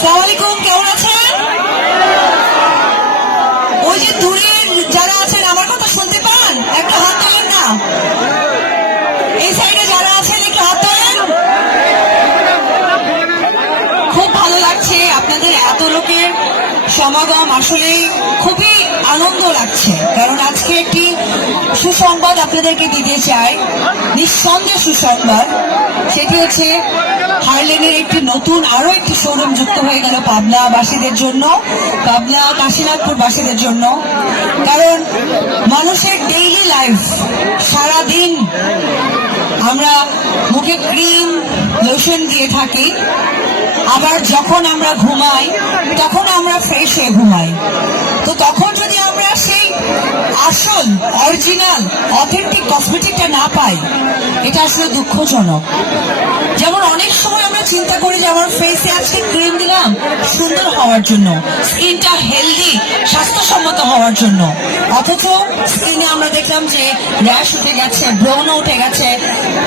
সালামালাইকুম কেমন আছেন? ওই যে দূরে যারা আছেন, আমার কথা শুনতে পান? একটা হাত তোলেন না। এই সাইডে যারা আছেন, একটু হাত তোলেন। খুব ভালো লাগছে আপনাদের, এত লোকের সমাগম আসলে খুবই আনন্দ লাগছে। কারণ আজকে একটি সুসংবাদ আপনাদেরকে দিতে চাই। নিঃসন্দেহ সুসংবাদ। সেটি হচ্ছে হারলেনের একটি নতুন আরও একটি শোরুম যুক্ত হয়ে গেল পাবনাবাসীদের জন্য, পাবনা কাশীনাথপুর বাসীদের জন্য। কারণ মানুষের ডেইলি লাইফ সারাদিন আমরা মুখে ক্রিম লোশন দিয়ে থাকি। আবার যখন আমরা ঘুমাই, তখন আমরা ফ্রেশ ঘুমাই। তো তখন যদি আমরা সেই আসল অরিজিনাল অথেন্টিক কসমেটিকটা না পাই, এটা আসলে দুঃখজনক। যেমন অনেক সময় আমরা চিন্তা করি যে আমার ফেসে আজকে ক্রিম দিলাম, সুন্দর হওয়ার জন্য। স্কিনটা হেলদি স্বাস্থ্যসম্মত হওয়ার জন্য। অথচ স্কিনে আমরা দেখলাম যে র্যাশ উঠে গেছে, ব্রণ উঠে গেছে।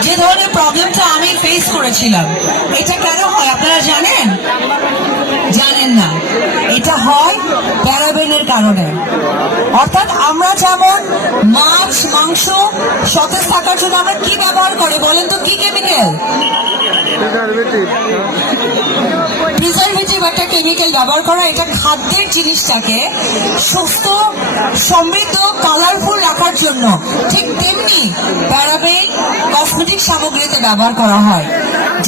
যে ধরনের প্রবলেমটা আমি ফেস করেছিলাম, এটা কেন হয় আপনারা জানেন জানেন না এটা হয় প্যারাবেনের কারণে অর্থাৎ আমরা যেমন মাছ, মাংস সতেজ থাকার জন্য আমরা কি ব্যবহার করি বলেন তো, কি কেমিক্যাল প্রিজারভেটিভ একটা কেমিক্যাল ব্যবহার করা, এটা খাদ্যের জিনিসটাকে সুস্থ, সমৃদ্ধ কালারফুল রাখার জন্য ঠিক তেমনি প্যারাবেন কসমেটিক সামগ্রীতে ব্যবহার করা হয়,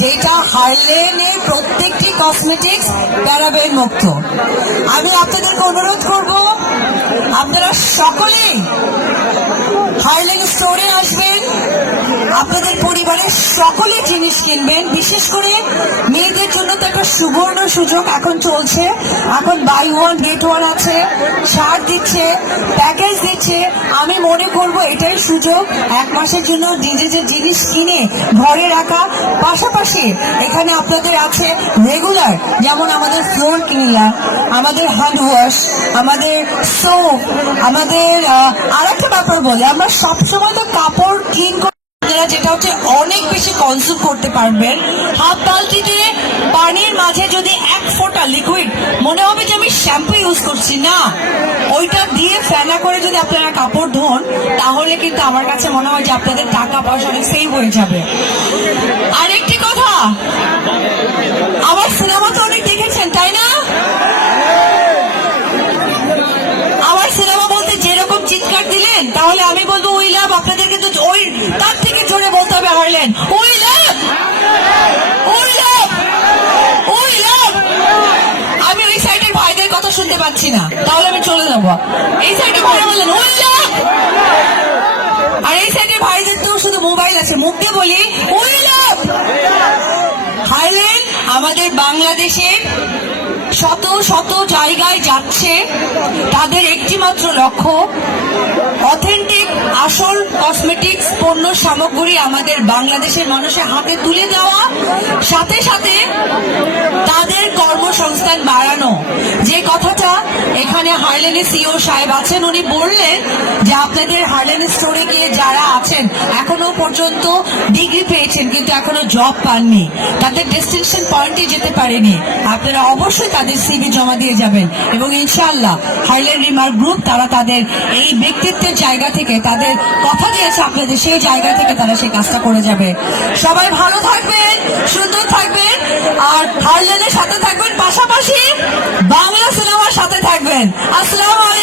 যেটা হারলেনের প্রত্যেকটি কসমেটিক্স প্যারাবেন মুক্ত। আমি আপনাদেরকে অনুরোধ করব সকলেই হারলেন স্টোরে আসবেন। আপনাদের পরিবারের সকলে জিনিস কিনবেন, বিশেষ করে মেয়েদের জন্য তো একটা সুবর্ণ সুযোগ এখন চলছে। এখন বাই ওয়ান গেট ওয়ান আছে, ছাড় দিচ্ছে প্যাকেজ দিচ্ছে। আমি মনে করব এটাই সুযোগ, এক মাসের জন্য নিজেদের জিনিস কিনে ঘরে রাখা পাশাপাশি এখানে আপনাদের আছে রেগুলার যেমন আমাদের ফ্লোর ক্লিনার আমাদের হ্যান্ড ওয়াশ আমাদের সোপ আমাদের আর একটা ব্যাপার বলি, আমরা সবসময় তো কাপড় ক্লিন আপনারা যেটা হচ্ছে অনেক বেশি কনজিউম করতে পারবেন। হাফ বালতিতে পানির মাঝে যদি এক ফোঁটা লিকুইড মনে হবে যে আমি শ্যাম্পু ইউজ করছি। না, ওইটা দিয়ে ফেনা করে যদি আপনারা কাপড় ধোন, তাহলে কিন্তু আমার কাছে মনে হয় যে আপনাদের টাকা পয়সা অনেক সেভ হয়ে যাবে। আরেকটি আমার সিনেমা তো অনেক দেখেছেন, তাই না? আমার সিনেমা বলতে যেরকম চিৎকার দিলেন, তাহলে আমি বলব, ওই লাভ আপনাদের কিন্তু ওই, তার থেকে জোরে বলতে হবে হারলেন ওই লাভ ওই লাভ ওই লাভ আমি ওই সাইডের ভাইদের কথা শুনতে পাচ্ছি না, তাহলে আমি চলে যাব। এই সাইডের ভাই বললেন ওই লাভ আর এই সাইডের ভাইদের তো শুধু মোবাইল আছে, মুখ দিয়ে বলি, ওই আমাদের বাংলাদেশের শত শত জায়গায় যাচ্ছে। তাদের একটি মাত্র লক্ষ্য অথেন্টিক আসল কসমেটিক্স পণ্য সামগ্রী আমাদের বাংলাদেশের মানুষের হাতে তুলে দেওয়া। সাথে সাথে তাদের কর্মসংস্থান বাড়ানো। যে কথাটা এখানে হাইল্যান্ডের সিও সাহেব আছেন, উনি বললেন যে আপনাদের হাইল্যান্ড স্টোরে গিয়ে যারা আছেন, এখনও পর্যন্ত ডিগ্রি পেয়েছেন, কিন্তু এখনও জব পাননি। তাদের ডেস্টিনেশন পয়েন্টে যেতে পারেনি। আপনারা অবশ্যই তাদের সিভি জমা দিয়ে যাবেন। এবং ইনশাআল্লাহ হাইল্যান্ড রিমার্ক গ্রুপ তারা তাদের এই ব্যক্তিত্বের জায়গা থেকে তাদের কথা দিয়েছে আপনাদের, সেই জায়গা থেকে তারা সেই কাজটা করে যাবে। সবাই ভালো থাকবেন, সুন্দর থাকবেন, আর হাইল্যান্ডের সাথে থাকবেন, পাশাপাশি বাংলা সিনেমার সাথে থাকবেন। আসসালামু